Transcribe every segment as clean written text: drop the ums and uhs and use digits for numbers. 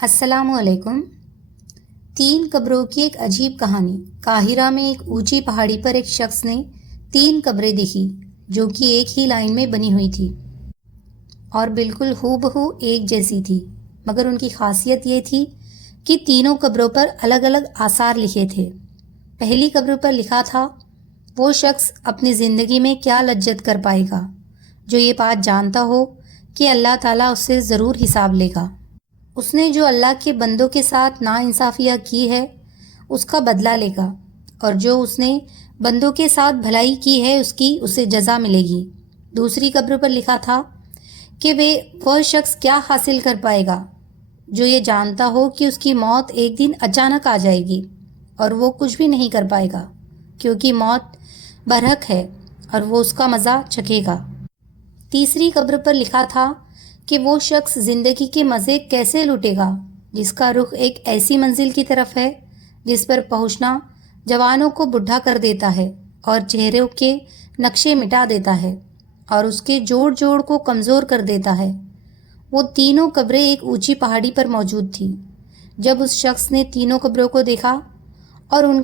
السلام علیکم۔ تین قبروں کی ایک عجیب کہانی۔ قاہرہ میں ایک اونچی پہاڑی پر ایک شخص نے تین قبریں دیکھی جو کہ ایک ہی لائن میں بنی ہوئی تھی اور بالکل ہو بہو ایک جیسی تھی، مگر ان کی خاصیت یہ تھی کہ تینوں قبروں پر الگ الگ آثار لکھے تھے۔ پہلی قبر پر لکھا تھا، وہ شخص اپنی زندگی میں کیا لجت کر پائے گا جو یہ بات جانتا ہو کہ اللہ تعالیٰ اس سے ضرور حساب لے گا۔ اس نے جو اللہ کے بندوں کے ساتھ ناانصافیاں کی ہے اس کا بدلہ لے گا، اور جو اس نے بندوں کے ساتھ بھلائی کی ہے اسے جزا ملے گی۔ دوسری قبر پر لکھا تھا کہ وہ شخص کیا حاصل کر پائے گا جو یہ جانتا ہو کہ اس کی موت ایک دن اچانک آ جائے گی اور وہ کچھ بھی نہیں کر پائے گا کیونکہ موت برحق ہے اور وہ اس کا مزہ چکھے گا۔ تیسری قبر پر لکھا تھا کہ وہ شخص زندگی کے مزے کیسے لوٹے گا جس کا رخ ایک ایسی منزل کی طرف ہے جس پر پہنچنا جوانوں کو بڈھا کر دیتا ہے اور چہروں کے نقشے مٹا دیتا ہے اور اس کے جوڑ جوڑ کو کمزور کر دیتا ہے۔ وہ تینوں قبریں ایک اونچی پہاڑی پر موجود تھیں۔ جب اس شخص نے تینوں قبروں کو دیکھا اور ان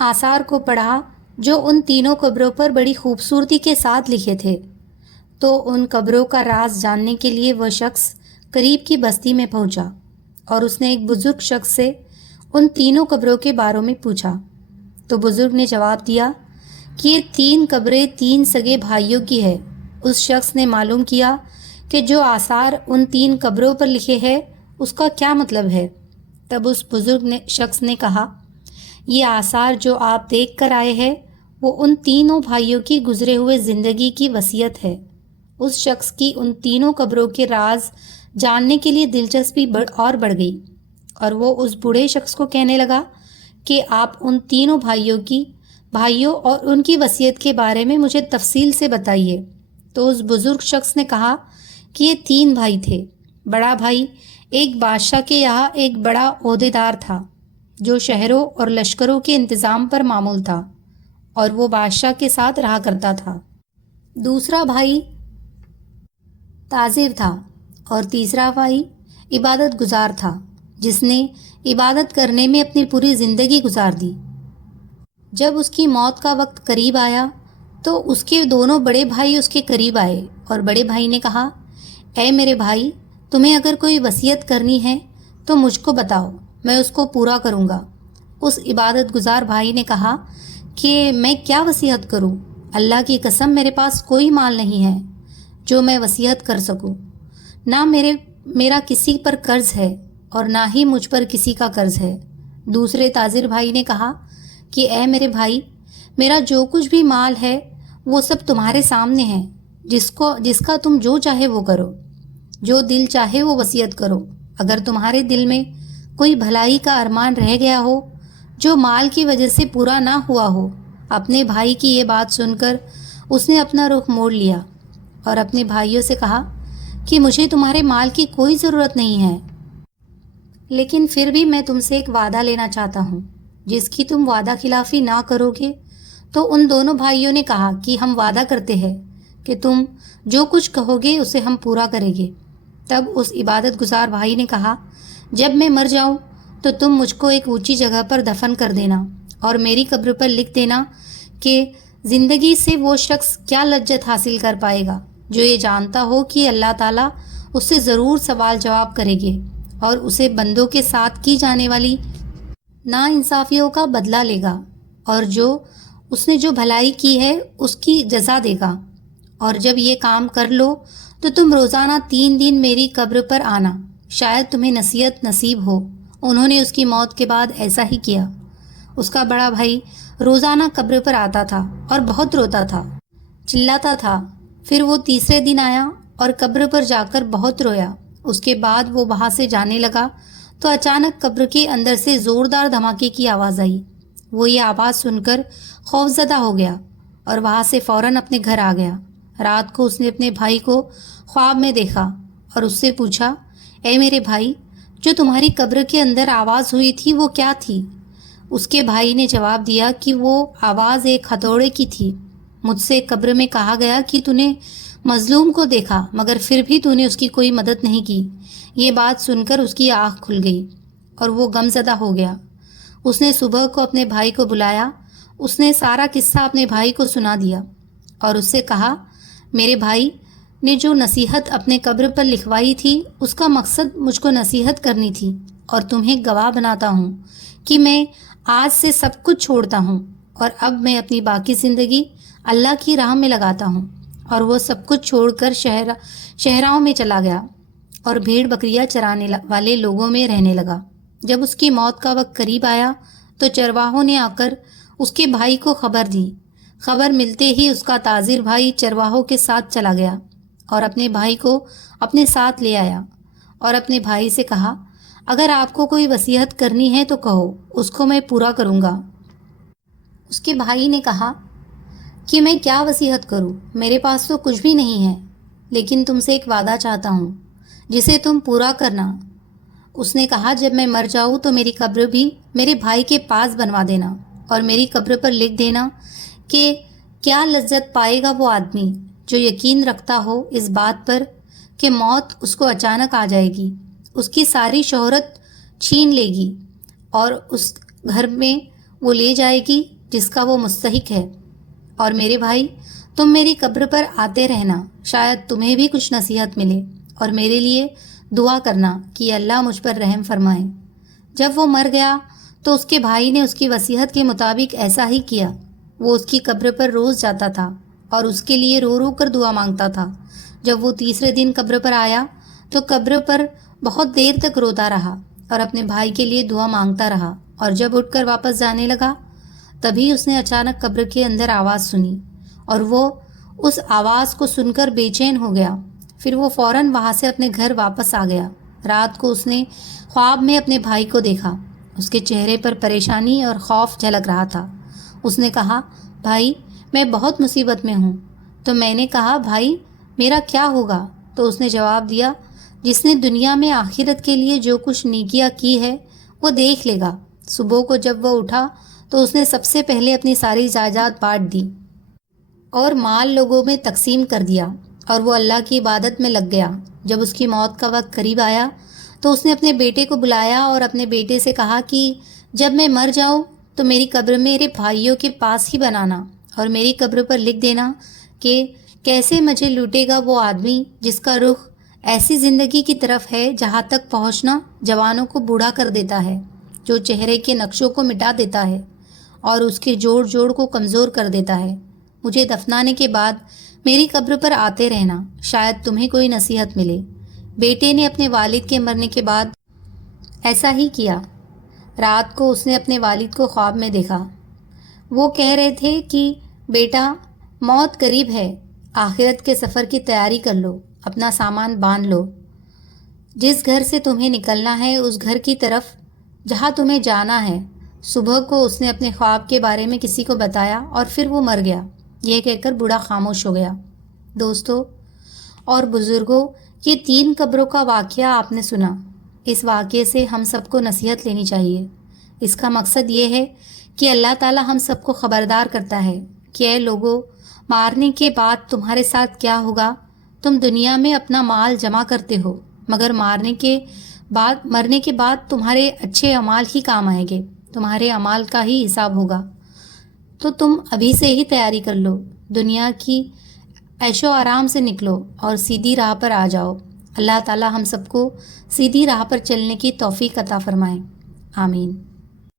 آثار کو پڑھا جو ان تینوں قبروں پر بڑی خوبصورتی کے ساتھ لکھے تھے، تو ان قبروں کا راز جاننے کے لیے وہ شخص قریب کی بستی میں پہنچا اور اس نے ایک بزرگ شخص سے ان تینوں قبروں کے بارے میں پوچھا۔ تو بزرگ نے جواب دیا کہ یہ تین قبریں تین سگے بھائیوں کی ہے۔ اس شخص نے معلوم کیا کہ جو آثار ان تین قبروں پر لکھے ہیں اس کا کیا مطلب ہے۔ تب اس بزرگ شخص نے کہا، یہ آثار جو آپ دیکھ کر آئے ہیں وہ ان تینوں بھائیوں کی گزرے ہوئے زندگی کی وصیت ہے۔ اس شخص کی ان تینوں قبروں کے راز جاننے کے لیے دلچسپی بڑھ گئی اور وہ اس بوڑھے شخص کو کہنے لگا کہ آپ ان تینوں بھائیوں اور ان کی وصیت کے بارے میں مجھے تفصیل سے بتائیے۔ تو اس بزرگ شخص نے کہا کہ یہ تین بھائی تھے۔ بڑا بھائی ایک بادشاہ کے یہاں ایک بڑا عہدیدار تھا جو شہروں اور لشکروں کے انتظام پر معمول تھا اور وہ بادشاہ کے ساتھ رہا کرتا تھا۔ دوسرا بھائی تاجر تھا اور تیسرا بھائی عبادت گزار تھا جس نے عبادت کرنے میں اپنی پوری زندگی گزار دی۔ جب اس کی موت کا وقت قریب آیا تو اس کے دونوں بڑے بھائی اس کے قریب آئے اور بڑے بھائی نے کہا، اے میرے بھائی، تمہیں اگر کوئی وصیت کرنی ہے تو مجھ کو بتاؤ، میں اس کو پورا کروں گا۔ اس عبادت گزار بھائی نے کہا کہ میں کیا وصیت کروں؟ اللہ کی قسم میرے پاس کوئی مال نہیں ہے جو میں وصیت کر سکوں، نہ میرا کسی پر قرض ہے اور نہ ہی مجھ پر کسی کا قرض ہے۔ دوسرے تاجر بھائی نے کہا کہ اے میرے بھائی، میرا جو کچھ بھی مال ہے وہ سب تمہارے سامنے ہے، جس کا تم جو چاہے وہ کرو، جو دل چاہے وہ وصیت کرو۔ اگر تمہارے دل میں کوئی بھلائی کا ارمان رہ گیا ہو جو مال کی وجہ سے پورا نہ ہوا ہو۔ اپنے بھائی کی یہ بات سن کر اس نے اپنا رخ موڑ لیا اور اپنے بھائیوں سے کہا کہ مجھے تمہارے مال کی کوئی ضرورت نہیں ہے، لیکن پھر بھی میں تم سے ایک وعدہ لینا چاہتا ہوں جس کی تم وعدہ خلافی نہ کرو گے۔ تو ان دونوں بھائیوں نے کہا کہ ہم وعدہ کرتے ہیں کہ تم جو کچھ کہو گے اسے ہم پورا کریں گے۔ تب اس عبادت گزار بھائی نے کہا، جب میں مر جاؤں تو تم مجھ کو ایک اونچی جگہ پر دفن کر دینا اور میری قبر پر لکھ دینا کہ زندگی سے وہ شخص کیا لذت حاصل کر پائے گا جو یہ جانتا ہو کہ اللہ تعالیٰ اس سے ضرور سوال جواب کرے گے اور اسے بندوں کے ساتھ کی جانے والی ناانصافیوں کا بدلہ لے گا، اور اس نے جو بھلائی کی ہے اس کی جزا دے گا۔ اور جب یہ کام کر لو تو تم روزانہ 3 دن میری قبر پر آنا، شاید تمہیں نصیحت نصیب ہو۔ انہوں نے اس کی موت کے بعد ایسا ہی کیا۔ اس کا بڑا بھائی روزانہ قبر پر آتا تھا اور بہت روتا تھا، چلاتا تھا۔ پھر وہ تیسرے دن آیا اور قبر پر جا کر بہت رویا۔ اس کے بعد وہ وہاں سے جانے لگا تو اچانک قبر کے اندر سے زوردار دھماکے کی آواز آئی۔ وہ یہ آواز سن کر خوفزدہ ہو گیا اور وہاں سے فوراً اپنے گھر آ گیا۔ رات کو اس نے اپنے بھائی کو خواب میں دیکھا اور اس سے پوچھا، اے میرے بھائی، جو تمہاری قبر کے اندر آواز ہوئی تھی وہ کیا تھی؟ اس کے بھائی نے جواب دیا کہ وہ آواز ایک ہتھوڑے کی تھی۔ مجھ سے قبر میں کہا گیا کہ تو نے مظلوم کو دیکھا مگر پھر بھی تو نے اس کی کوئی مدد نہیں کی۔ یہ بات سن کر اس کی آنکھ کھل گئی اور وہ غمزدہ ہو گیا۔ اس نے صبح کو اپنے بھائی کو بلایا، اس نے سارا قصہ اپنے بھائی کو سنا دیا اور اس سے کہا، میرے بھائی نے جو نصیحت اپنے قبر پر لکھوائی تھی اس کا مقصد مجھ کو نصیحت کرنی تھی، اور تمہیں گواہ بناتا ہوں کہ میں آج سے سب کچھ چھوڑتا ہوں اور اب میں اپنی باقی زندگی اللہ کی راہ میں لگاتا ہوں۔ اور وہ سب کچھ چھوڑ کر شہراؤں میں چلا گیا اور بھیڑ بکریاں چرانے والے لوگوں میں رہنے لگا۔ جب اس کی موت کا وقت قریب آیا تو چرواہوں نے آ کر اس کے بھائی کو خبر دی۔ خبر ملتے ہی اس کا تاجر بھائی چرواہوں کے ساتھ چلا گیا اور اپنے بھائی کو اپنے ساتھ لے آیا اور اپنے بھائی سے کہا، اگر آپ کو کوئی وصیت کرنی ہے تو کہو، اس کو میں پورا کروں گا۔ اس کے بھائی نے کہا کہ میں کیا وصیت کروں، میرے پاس تو کچھ بھی نہیں ہے، لیکن تم سے ایک وعدہ چاہتا ہوں جسے تم پورا کرنا۔ اس نے کہا، جب میں مر جاؤں تو میری قبر بھی میرے بھائی کے پاس بنوا دینا اور میری قبر پر لکھ دینا کہ کیا لذت پائے گا وہ آدمی جو یقین رکھتا ہو اس بات پر کہ موت اس کو اچانک آ جائے گی، اس کی ساری شہرت چھین لے گی اور اس گھر میں وہ لے جائے گی جس کا وہ مستحق ہے۔ اور میرے بھائی، تم میری قبر پر آتے رہنا، شاید تمہیں بھی کچھ نصیحت ملے، اور میرے لیے دعا کرنا کہ اللہ مجھ پر رحم فرمائے۔ جب وہ مر گیا تو اس کے بھائی نے اس کی وصیت کے مطابق ایسا ہی کیا۔ وہ اس کی قبر پر روز جاتا تھا اور اس کے لیے رو رو کر دعا مانگتا تھا۔ جب وہ تیسرے دن قبر پر آیا تو قبر پر بہت دیر تک روتا رہا اور اپنے بھائی کے لیے دعا مانگتا رہا، اور جب اٹھ کر واپس جانے لگا تبھی اس نے اچانک قبر کے اندر آواز سنی اور وہ اس آواز کو سن کر بے چین ہو گیا۔ پھر وہ فوراً وہاں سے اپنے گھر واپس آ گیا۔ رات کو اس نے خواب میں اپنے بھائی کو دیکھا، اس کے چہرے پر پریشانی اور خوف جھلک رہا تھا۔ اس نے کہا، بھائی میں بہت مصیبت میں ہوں۔ تو میں نے کہا، بھائی میرا کیا ہوگا؟ تو اس نے جواب دیا، جس نے دنیا میں آخرت کے لیے جو کچھ نیکیاں کی ہے وہ دیکھ لے گا۔ صبح کو جب وہ اٹھا تو اس نے سب سے پہلے اپنی ساری جائیداد بانٹ دی اور مال لوگوں میں تقسیم کر دیا، اور وہ اللہ کی عبادت میں لگ گیا۔ جب اس کی موت کا وقت قریب آیا تو اس نے اپنے بیٹے کو بلایا اور اپنے بیٹے سے کہا کہ جب میں مر جاؤں تو میری قبر میرے بھائیوں کے پاس ہی بنانا اور میری قبر پر لکھ دینا کہ کیسے مجھے لوٹے گا وہ آدمی جس کا رخ ایسی زندگی کی طرف ہے جہاں تک پہنچنا جوانوں کو بوڑھا کر دیتا ہے، جو چہرے کے نقشوں کو مٹا دیتا ہے اور اس کے جوڑ جوڑ کو کمزور کر دیتا ہے۔ مجھے دفنانے کے بعد میری قبر پر آتے رہنا، شاید تمہیں کوئی نصیحت ملے۔ بیٹے نے اپنے والد کے مرنے کے بعد ایسا ہی کیا۔ رات کو اس نے اپنے والد کو خواب میں دیکھا۔ وہ کہہ رہے تھے کہ بیٹا، موت قریب ہے، آخرت کے سفر کی تیاری کر لو، اپنا سامان باندھ لو۔ جس گھر سے تمہیں نکلنا ہے اس گھر کی طرف جہاں تمہیں جانا ہے۔ صبح کو اس نے اپنے خواب کے بارے میں کسی کو بتایا اور پھر وہ مر گیا۔ یہ کہہ کر بوڑھا خاموش ہو گیا۔ دوستو اور بزرگوں، یہ 3 قبروں کا واقعہ آپ نے سنا۔ اس واقعے سے ہم سب کو نصیحت لینی چاہیے۔ اس کا مقصد یہ ہے کہ اللہ تعالی ہم سب کو خبردار کرتا ہے کہ اے لوگو، مارنے کے بعد تمہارے ساتھ کیا ہوگا؟ تم دنیا میں اپنا مال جمع کرتے ہو، مگر مرنے کے بعد تمہارے اچھے اعمال ہی کام آئیں گے، تمہارے اعمال کا ہی حساب ہوگا۔ تو تم ابھی سے ہی تیاری کر لو، دنیا کی عیش و آرام سے نکلو اور سیدھی راہ پر آ جاؤ۔ اللہ تعالی ہم سب کو سیدھی راہ پر چلنے کی توفیق عطا فرمائے، آمین۔